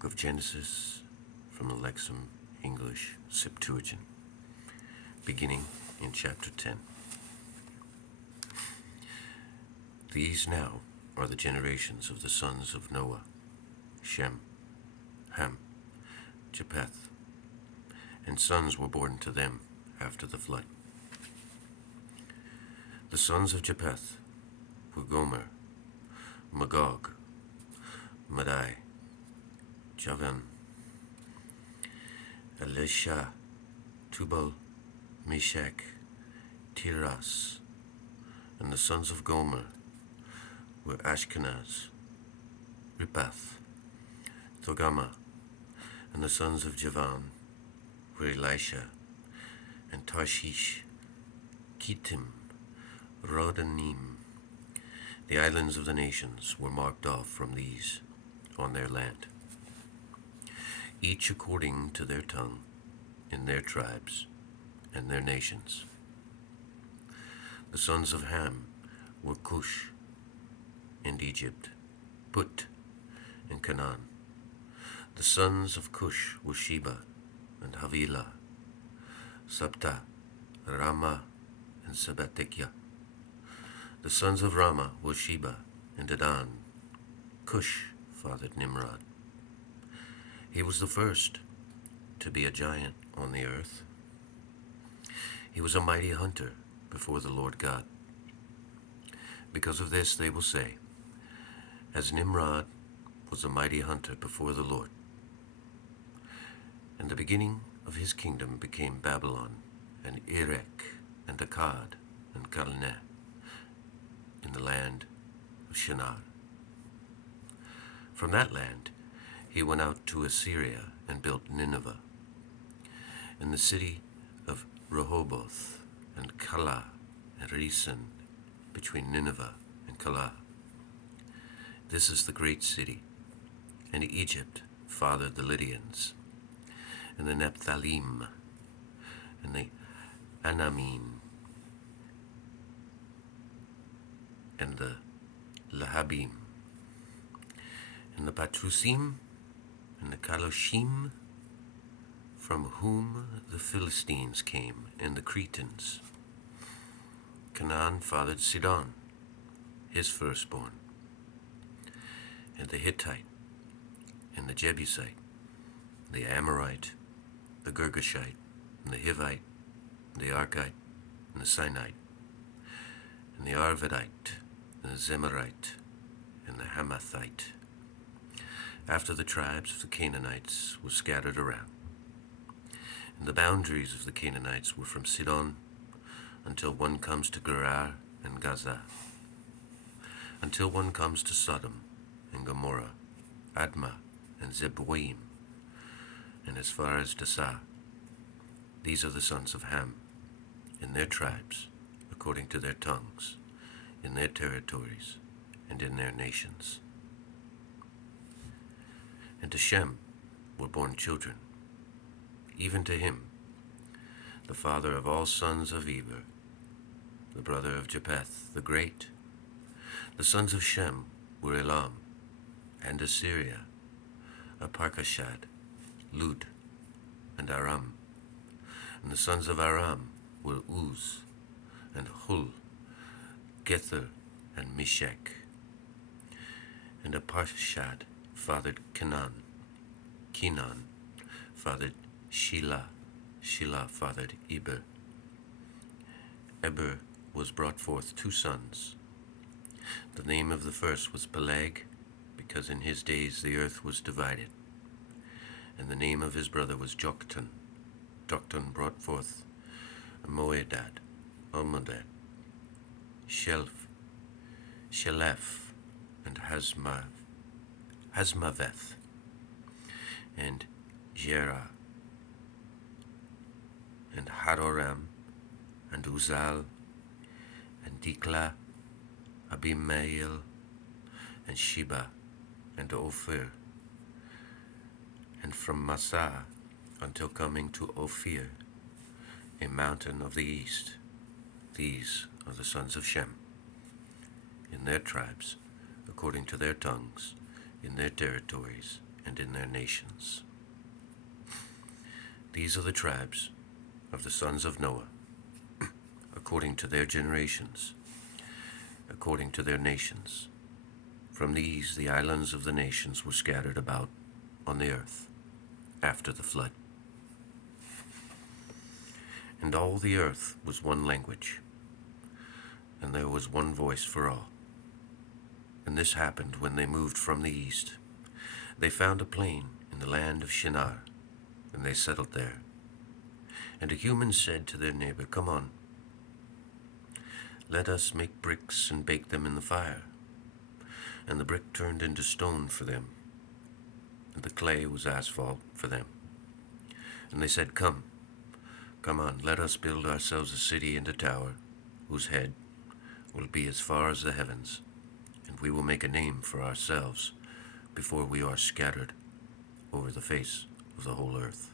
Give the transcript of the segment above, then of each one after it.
Book of Genesis from the Lexham English Septuagint, beginning in chapter 10. These now are the generations of the sons of Noah: Shem, Ham, Japheth, and sons were born to them after the flood. The sons of Japheth were Gomer, Magog, Madai, Javan, Elisha, Tubal, Meshach, Tiras, and the sons of Gomer were Ashkenaz, Riphath, Togarmah, and the sons of Javan were Elisha, and Tarshish, Kittim, Rodanim. The islands of the nations were marked off from these on their land, each according to their tongue, in their tribes and their nations. The sons of Ham were Cush and Egypt, Put and Canaan. The sons of Cush were Sheba and Havilah, Sabta, Ramah, and Sabbatekah. The sons of Ramah were Sheba and Dedan. Cush fathered Nimrod. He was the first to be a giant on the earth. He was a mighty hunter before the Lord God. Because of this they will say, as Nimrod was a mighty hunter before the Lord. And the beginning of his kingdom became Babylon, and Erech, and Akkad, and Calneh, in the land of Shinar. From that land he went out to Assyria and built Nineveh, and the city of Rehoboth, and Calah, and Resen, between Nineveh and Calah. This is the great city. And Egypt fathered the Lydians, and the Nephthalim, and the Anamim, and the Lahabim, and the Patrusim, and the Kaloshim, from whom the Philistines came, and the Cretans. Canaan fathered Sidon, his firstborn, and the Hittite, and the Jebusite, the Amorite, the Girgashite, and the Hivite, and the Archite, and the Sinite, and the Arvadite, and the Zemarite, and the Hamathite, after the tribes of the Canaanites were scattered around. And the boundaries of the Canaanites were from Sidon until one comes to Gerar and Gaza, until one comes to Sodom and Gomorrah, Admah and Zeboim, and as far as Dasa. These are the sons of Ham, in their tribes, according to their tongues, in their territories, and in their nations. And to Shem were born children, even to him, the father of all sons of Eber, the brother of Japheth the Great. The sons of Shem were Elam, and Assyria, Arpachshad, Lud, and Aram. And the sons of Aram were Uz, and Hul, Gether, and Meshach. And Arpachshad fathered Canaan. Kenan fathered Shelah. Shelah fathered Eber. Eber was brought forth 2 sons. The name of the first was Peleg, because in his days the earth was divided. And the name of his brother was Joktan. Joktan brought forth Moedad, Almodad, Shelf, Shelef, and Hasmaveth, and Jerah, and Hadoram, and Uzal, and Dikla, Abimael, and Sheba, and Ophir, and from Massah until coming to Ophir, a mountain of the east. These are the sons of Shem, in their tribes, according to their tongues, in their territories, and in their nations. These are the tribes of the sons of Noah, according to their generations, according to their nations. From these the islands of the nations were scattered about on the earth after the flood. And all the earth was one language, and there was one voice for all. And this happened when they moved from the east. They found a plain in the land of Shinar, and they settled there. And a human said to their neighbor, "Come on, let us make bricks and bake them in the fire." And the brick turned into stone for them, and the clay was asphalt for them. And they said, Come on, let us build ourselves a city and a tower, whose head will be as far as the heavens, and we will make a name for ourselves before we are scattered over the face of the whole earth.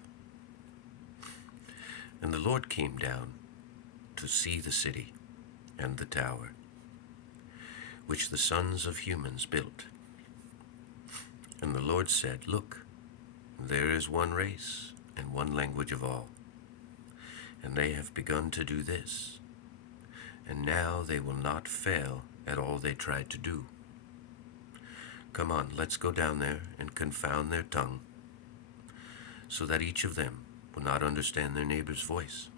And the Lord came down to see the city and the tower, which the sons of humans built. And the Lord said, Look, there is one race and one language of all, and they have begun to do this, and now they will not fail at all they tried to do. Come on, let's go down there and confound their tongue, so that each of them will not understand their neighbor's voice.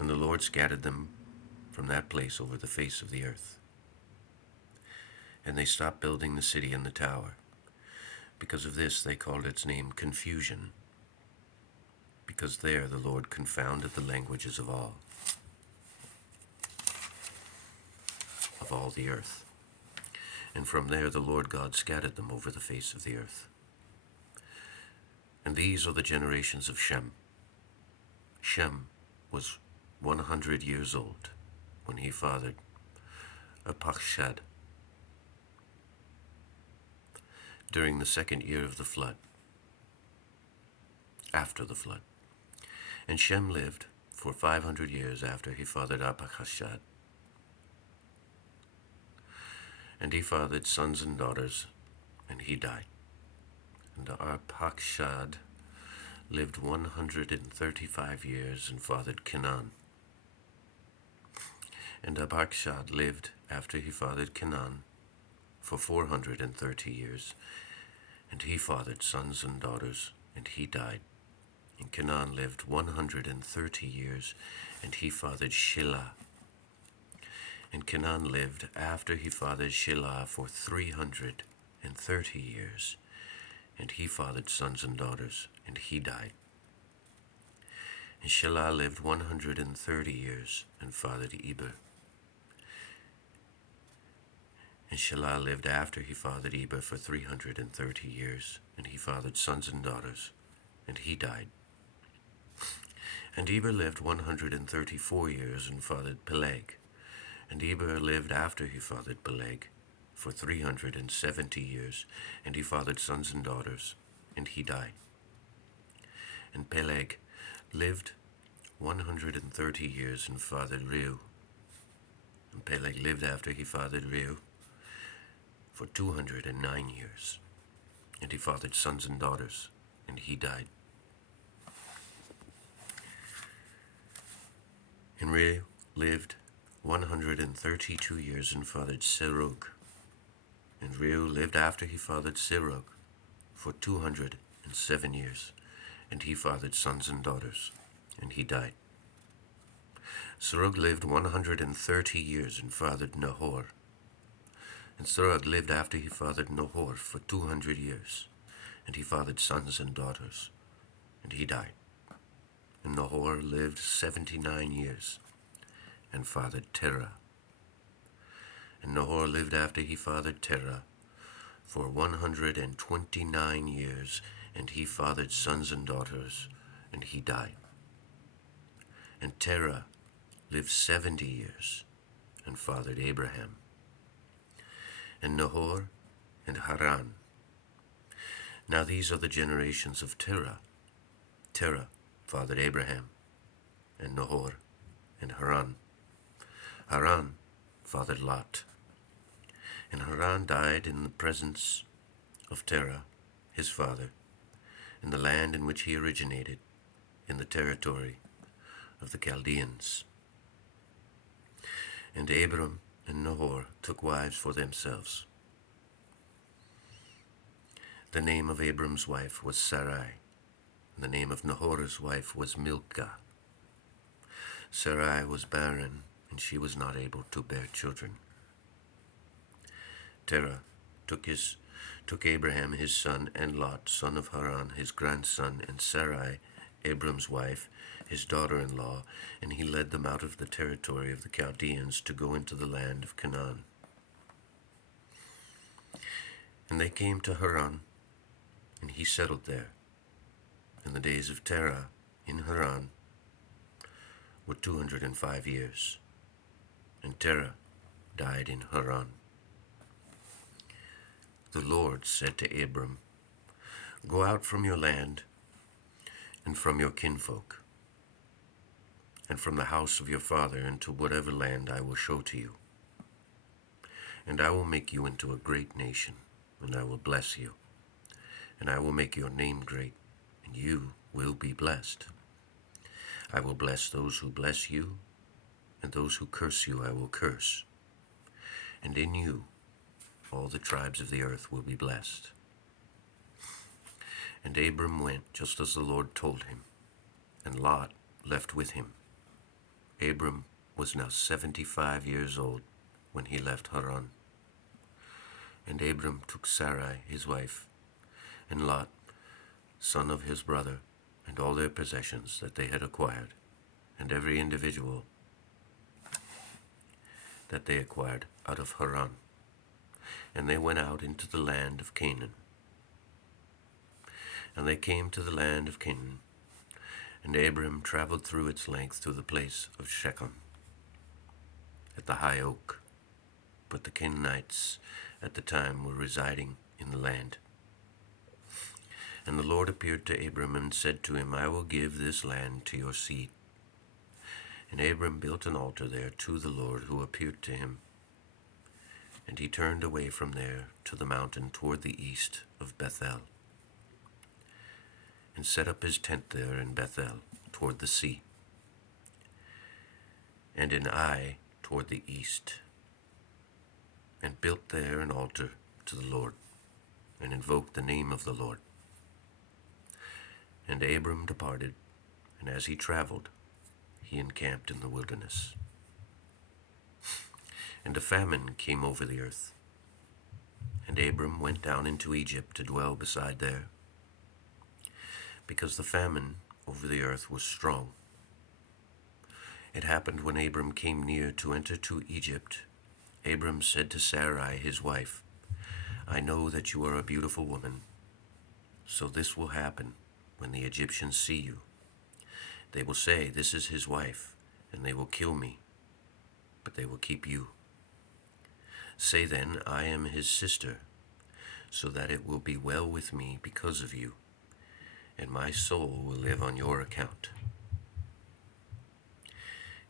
And the Lord scattered them from that place over the face of the earth. And they stopped building the city and the tower. Because of this they called its name Confusion, because there the Lord confounded the languages of all the earth. And from there the Lord God scattered them over the face of the earth. And these are the generations of Shem. Shem was 100 years old when he fathered Arpachshad. During the second year of the flood, after the flood. And Shem lived for 500 years after he fathered Arpachshad. And he fathered sons and daughters, and he died. And Arpachshad lived 135 years and fathered Canaan. And Arpachshad lived after he fathered Canaan for 430 years, and he fathered sons and daughters, and he died. And Canaan lived 130 years, and he fathered Shelah. And Canaan lived after he fathered Shelah for 330 years, and he fathered sons and daughters, and he died. And Shelah lived 130 years, and fathered Eber. And Shelah lived after he fathered Eber for 330 years, and he fathered sons and daughters, and he died. And Eber lived 134 years, and fathered Peleg. And Eber lived after he fathered Peleg for 370 years, and he fathered sons and daughters, and he died. And Peleg lived 130 years, and fathered Reu. And Peleg lived after he fathered Reu for 209 years, and he fathered sons and daughters, and he died. And Reu lived 132 years and fathered Serug. And Reu lived after he fathered Serug for 207 years, and he fathered sons and daughters, and he died. Serug lived 130 years and fathered Nahor. And Serug lived after he fathered Nahor for 200 years, and he fathered sons and daughters, and he died. And Nahor lived 79 years, and fathered Terah. And Nahor lived after he fathered Terah for 129 years, and he fathered sons and daughters, and he died. And Terah lived 70 years, and fathered Abraham. And Nahor and Haran. Now these are the generations of Terah. Terah fathered Abraham, and Nahor and Haran. Haran fathered Lot. And Haran died in the presence of Terah, his father, in the land in which he originated, in the territory of the Chaldeans. And Abram and Nahor took wives for themselves. The name of Abram's wife was Sarai, and the name of Nahor's wife was Milcah. Sarai was barren, and she was not able to bear children. Terah took Abraham his son, and Lot, son of Haran, his grandson, and Sarai, Abram's wife, his daughter-in-law, and he led them out of the territory of the Chaldeans to go into the land of Canaan. And they came to Haran, and he settled there. And the days of Terah in Haran were 205 years, and Terah died in Haran. The Lord said to Abram, "Go out from your land and from your kinfolk, and from the house of your father into whatever land I will show to you. And I will make you into a great nation, and I will bless you, and I will make your name great, and you will be blessed. I will bless those who bless you, and those who curse you I will curse. And in you all the tribes of the earth will be blessed." And Abram went just as the Lord told him, and Lot left with him. Abram was now 75 years old when he left Haran. And Abram took Sarai his wife, and Lot, son of his brother, and all their possessions that they had acquired, and every individual that they acquired out of Haran. And they went out into the land of Canaan. And they came to the land of Canaan, and Abram traveled through its length to the place of Shechem, at the high oak. But the Canaanites at the time were residing in the land. And the Lord appeared to Abram and said to him, "I will give this land to your seed." And Abram built an altar there to the Lord who appeared to him. And he turned away from there to the mountain toward the east of Bethel, and set up his tent there in Bethel toward the sea, and in Ai toward the east, and built there an altar to the Lord, and invoked the name of the Lord. And Abram departed, and as he traveled, he encamped in the wilderness. And a famine came over the earth, and Abram went down into Egypt to dwell beside there, because the famine over the earth was strong. It happened when Abram came near to enter to Egypt, Abram said to Sarai his wife, "I know that you are a beautiful woman, so this will happen when the Egyptians see you. They will say, 'This is his wife,' and they will kill me, but they will keep you. Say then, 'I am his sister,' so that it will be well with me because of you, and my soul will live on your account."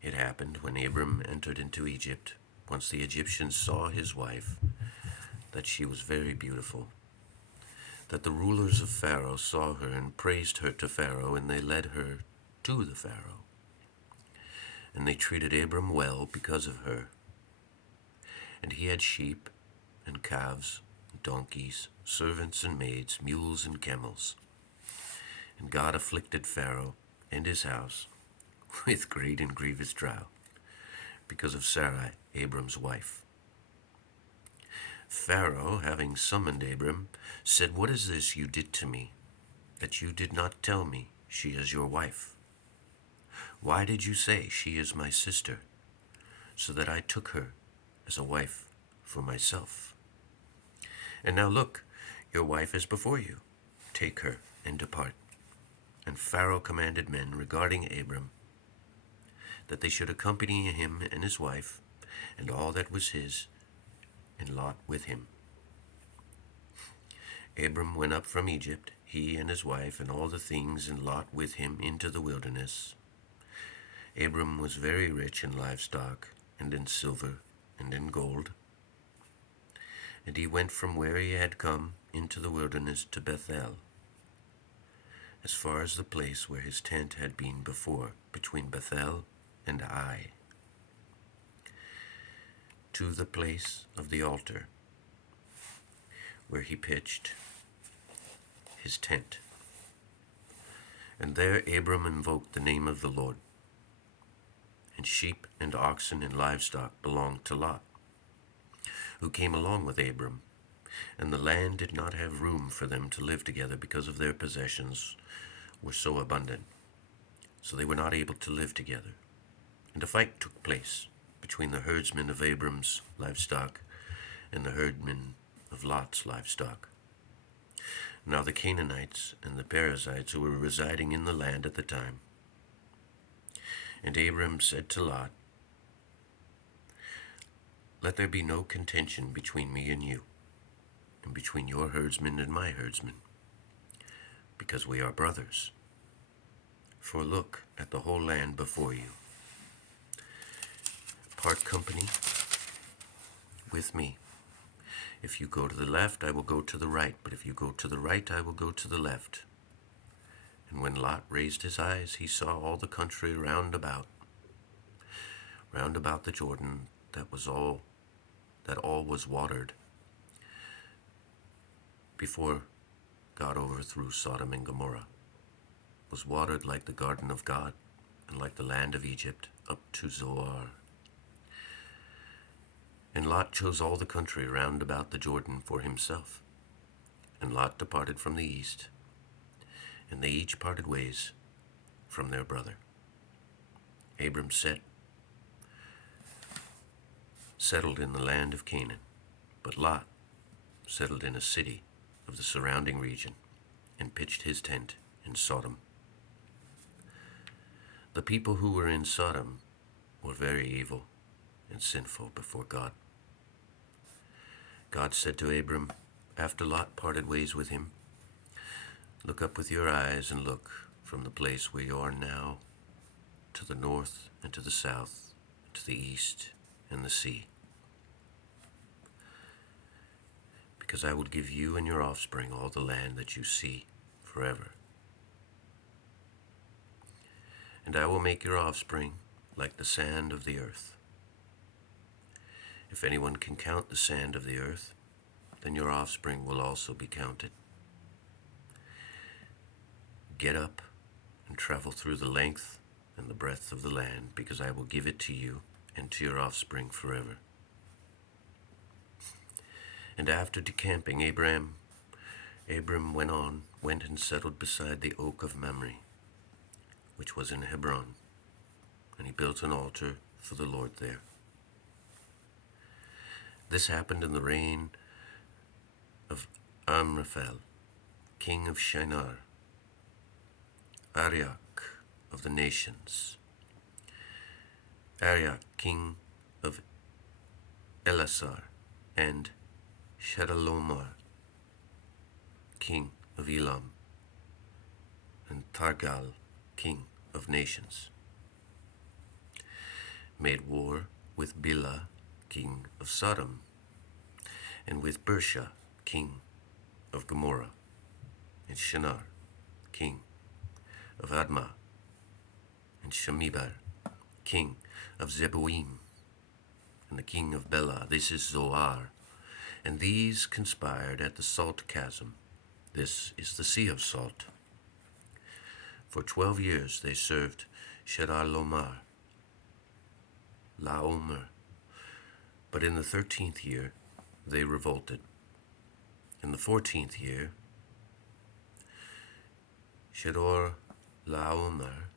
It happened when Abram entered into Egypt, once the Egyptians saw his wife, that she was very beautiful, that the rulers of Pharaoh saw her and praised her to Pharaoh, and they led her to the Pharaoh. And they treated Abram well because of her. And he had sheep and calves, and donkeys, servants and maids, mules and camels. And God afflicted Pharaoh and his house with great and grievous drought because of Sarai, Abram's wife. Pharaoh, having summoned Abram, said, "What is this you did to me, that you did not tell me she is your wife? Why did you say, 'She is my sister,' so that I took her as a wife for myself? And now look, your wife is before you. Take her and depart." And Pharaoh commanded men regarding Abram that they should accompany him and his wife and all that was his, and Lot with him. Abram went up from Egypt, he and his wife and all the things, and Lot with him, into the wilderness. Abram was very rich in livestock, and in silver, and in gold. And he went from where he had come into the wilderness to Bethel, as far as the place where his tent had been before, between Bethel and Ai, to the place of the altar, where he pitched his tent. And there Abram invoked the name of the Lord. And sheep and oxen and livestock belonged to Lot, who came along with Abram. And the land did not have room for them to live together because of their possessions were so abundant. So they were not able to live together. And a fight took place between the herdsmen of Abram's livestock and the herdmen of Lot's livestock. Now the Canaanites and the Perizzites who were residing in the land at the time. And Abram said to Lot, "Let there be no contention between me and you, and between your herdsmen and my herdsmen, because we are brothers. For look at the whole land before you. Part company with me. If you go to the left, I will go to the right, but if you go to the right, I will go to the left." And when Lot raised his eyes, he saw all the country round about the Jordan, that all was watered, before God overthrew Sodom and Gomorrah, was watered like the garden of God, and like the land of Egypt up to Zoar. And Lot chose all the country round about the Jordan for himself. And Lot departed from the east, and they each parted ways from their brother. Abram settled in the land of Canaan, but Lot settled in a city of the surrounding region and pitched his tent in Sodom. The people who were in Sodom were very evil and sinful before God. God said to Abram, after Lot parted ways with him, "Look up with your eyes and look from the place where you are now to the north and to the south, to the east and the sea. Because I will give you and your offspring all the land that you see forever. And I will make your offspring like the sand of the earth. If anyone can count the sand of the earth, then your offspring will also be counted. Get up and travel through the length and the breadth of the land, because I will give it to you and to your offspring forever." And after decamping, Abram went and settled beside the oak of Mamre, which was in Hebron, and he built an altar for the Lord there. This happened in the reign of Amraphel, king of Shinar, Arioch of the nations, Arioch, king of Elasar, and Chedorlaomer, king of Elam, and Targal, king of nations, made war with Bela, king of Sodom, and with Bersha, king of Gomorrah, and Shinar, king of Admah, and Shemeber, king of Zeboim, and the king of Bela, this is Zoar. And these conspired at the salt chasm, this is the sea of salt. For 12 years they served Chedorlaomer, but in the 13th year they revolted. In the 14th year, Chedorlaomer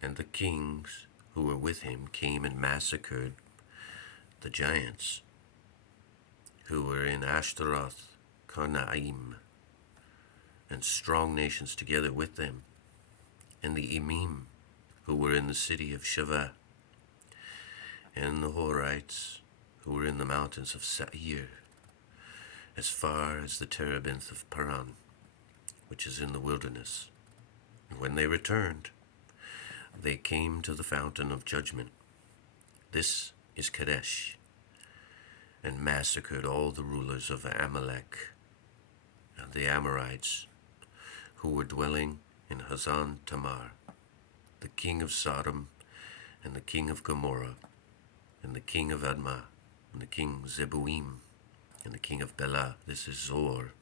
and the kings who were with him came and massacred the giants who were in Ashtaroth, Karnaim, and strong nations together with them, and the Emim who were in the city of Shaveh, and the Horites who were in the mountains of Seir, as far as the terebinth of Paran, which is in the wilderness. And when they returned, they came to the fountain of judgment. This is Kadesh. and massacred all the rulers of Amalek and the Amorites who were dwelling in Hazan Tamar, the king of Sodom, and the king of Gomorrah, and the king of Admah, and the king Zeboim, and the king of Bela, this is Zor,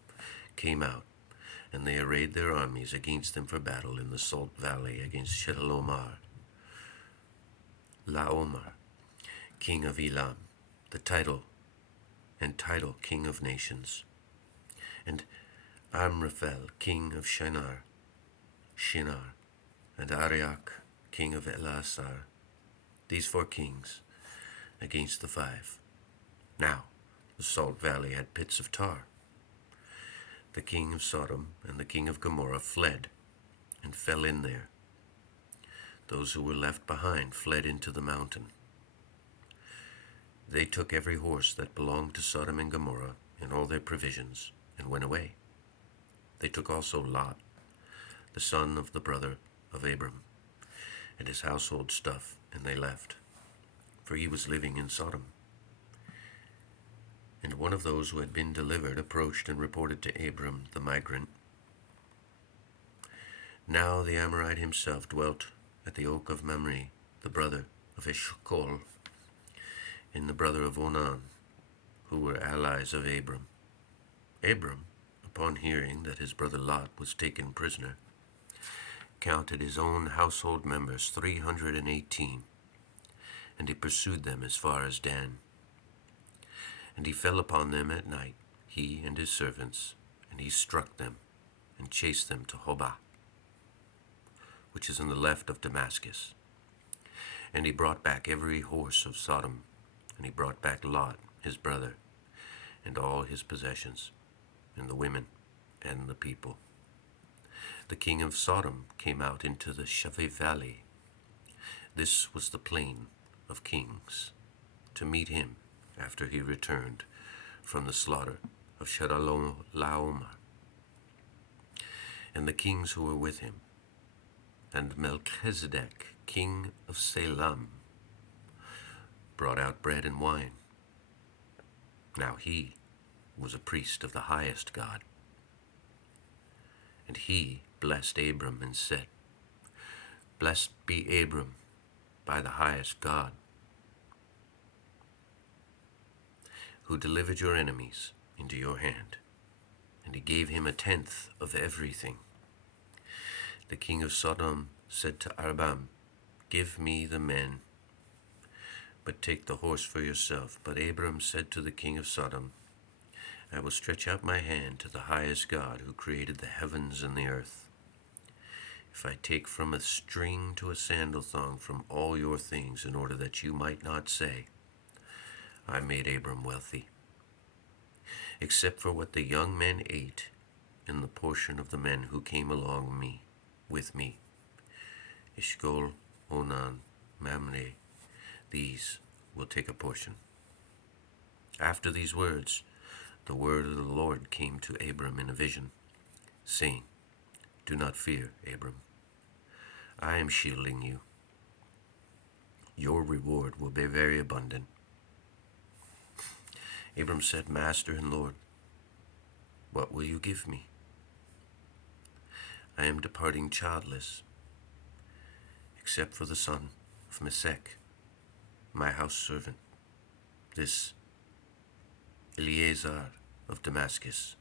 came out, and they arrayed their armies against them for battle in the Salt Valley against Laomar, king of Elam, the title king of nations, and Amraphel, king of Shinar, and Arioch, king of Elasar, these 4 kings against the 5. Now the Salt Valley had pits of tar. The king of Sodom and the king of Gomorrah fled and fell in there. Those who were left behind fled into the mountain. They took every horse that belonged to Sodom and Gomorrah and all their provisions and went away. They took also Lot, the son of the brother of Abram, and his household stuff, and they left, for he was living in Sodom. And one of those who had been delivered approached and reported to Abram the migrant. Now the Amorite himself dwelt at the oak of Mamre, the brother of Eshcol, and the brother of Onan, who were allies of Abram. Abram, upon hearing that his brother Lot was taken prisoner, counted his own household members 318, and he pursued them as far as Dan. And he fell upon them at night, he and his servants, and he struck them, and chased them to Hobah, which is on the left of Damascus. And he brought back every horse of Sodom, and he brought back Lot, his brother, and all his possessions, and the women, and the people. The king of Sodom came out into the Shaveh Valley. This was the plain of kings, to meet him after he returned from the slaughter of Laomar, and the kings who were with him, and Melchizedek, king of Salem, brought out bread and wine. Now he was a priest of the highest God. And he blessed Abram and said, Blessed be Abram by the highest God, who delivered your enemies into your hand. And he gave him 1/10 of everything. The king of Sodom said to Abram, Give me the men, but take the horse for yourself. But Abram said to the king of Sodom, I will stretch out my hand to the highest God who created the heavens and the earth. If I take from a string to a sandal thong from all your things, in order that you might not say, I made Abram wealthy, except for what the young men ate in the portion of the men who came along with me, Eshcol, Onan, Mamre, these will take a portion. After these words, the word of the Lord came to Abram in a vision, saying, Do not fear, Abram. I am shielding you. Your reward will be very abundant. Abram said, Master and Lord, what will you give me? I am departing childless, except for the son of Mesech, my house servant, this Eleazar of Damascus.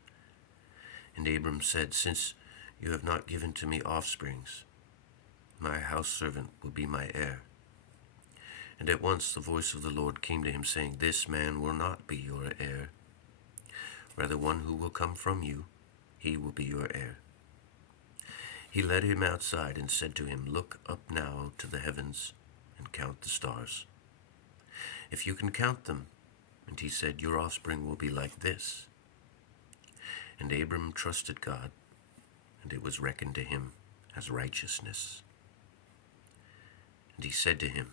And Abram said, Since you have not given to me offsprings, my house servant will be my heir. And at once the voice of the Lord came to him, saying, This man will not be your heir. Rather, one who will come from you, he will be your heir. He led him outside and said to him, Look up now to the heavens and count the stars, if you can count them. And he said, Your offspring will be like this. And Abram trusted God, and it was reckoned to him as righteousness. And he said to him,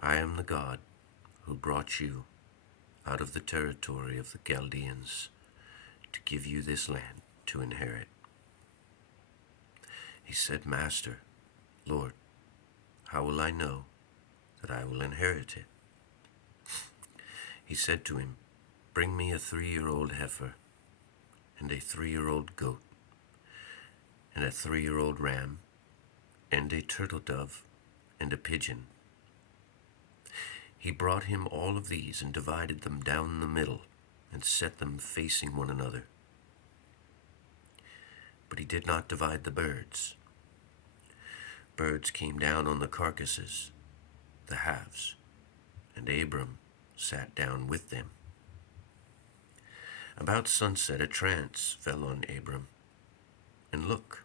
I am the God who brought you out of the territory of the Chaldeans to give you this land to inherit. He said, Master, Lord, how will I know that I will inherit it? he said to him, "Bring me a 3-year-old heifer, and a 3-year-old goat, and a 3-year-old ram, and a turtle dove, and a pigeon." He brought him all of these and divided them down the middle and set them facing one another. But he did not divide the birds. Birds came down on the carcasses, the halves, and Abram sat down with them. About sunset a trance fell on Abram, and look,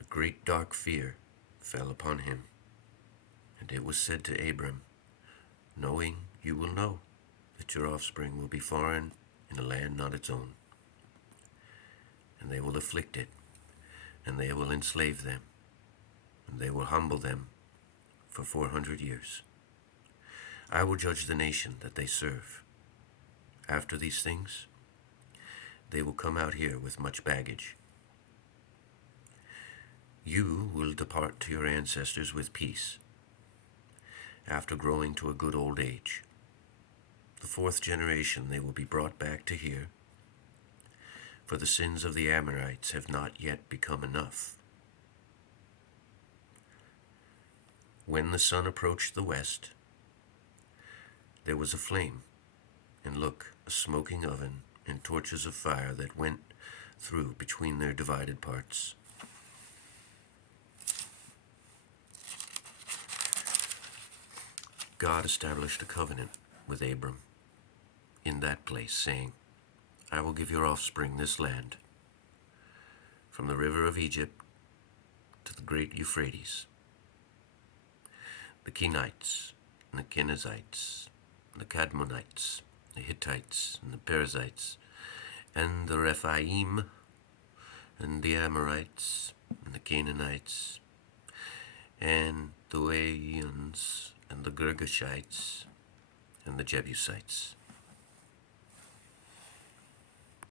a great dark fear fell upon him. And it was said to Abram, "Knowing you will know that your offspring will be foreign in a land not its own, and they will afflict it, and they will enslave them, and they will humble them for 400 years. I will judge the nation that they serve. After these things, they will come out here with much baggage. You will depart to your ancestors with peace, after growing to a good old age. The 4th generation they will be brought back to here, for the sins of the Amorites have not yet become enough." When the sun approached the west, there was a flame, and look, a smoking oven and torches of fire that went through between their divided parts. God established a covenant with Abram in that place, saying, "I will give your offspring this land, from the river of Egypt to the great Euphrates, the Kenites, and the Kenizzites, and the Kadmonites, the Hittites, and the Perizzites, and the Rephaim, and the Amorites, and the Canaanites, and the Aeons, and the Girgashites, and the Jebusites.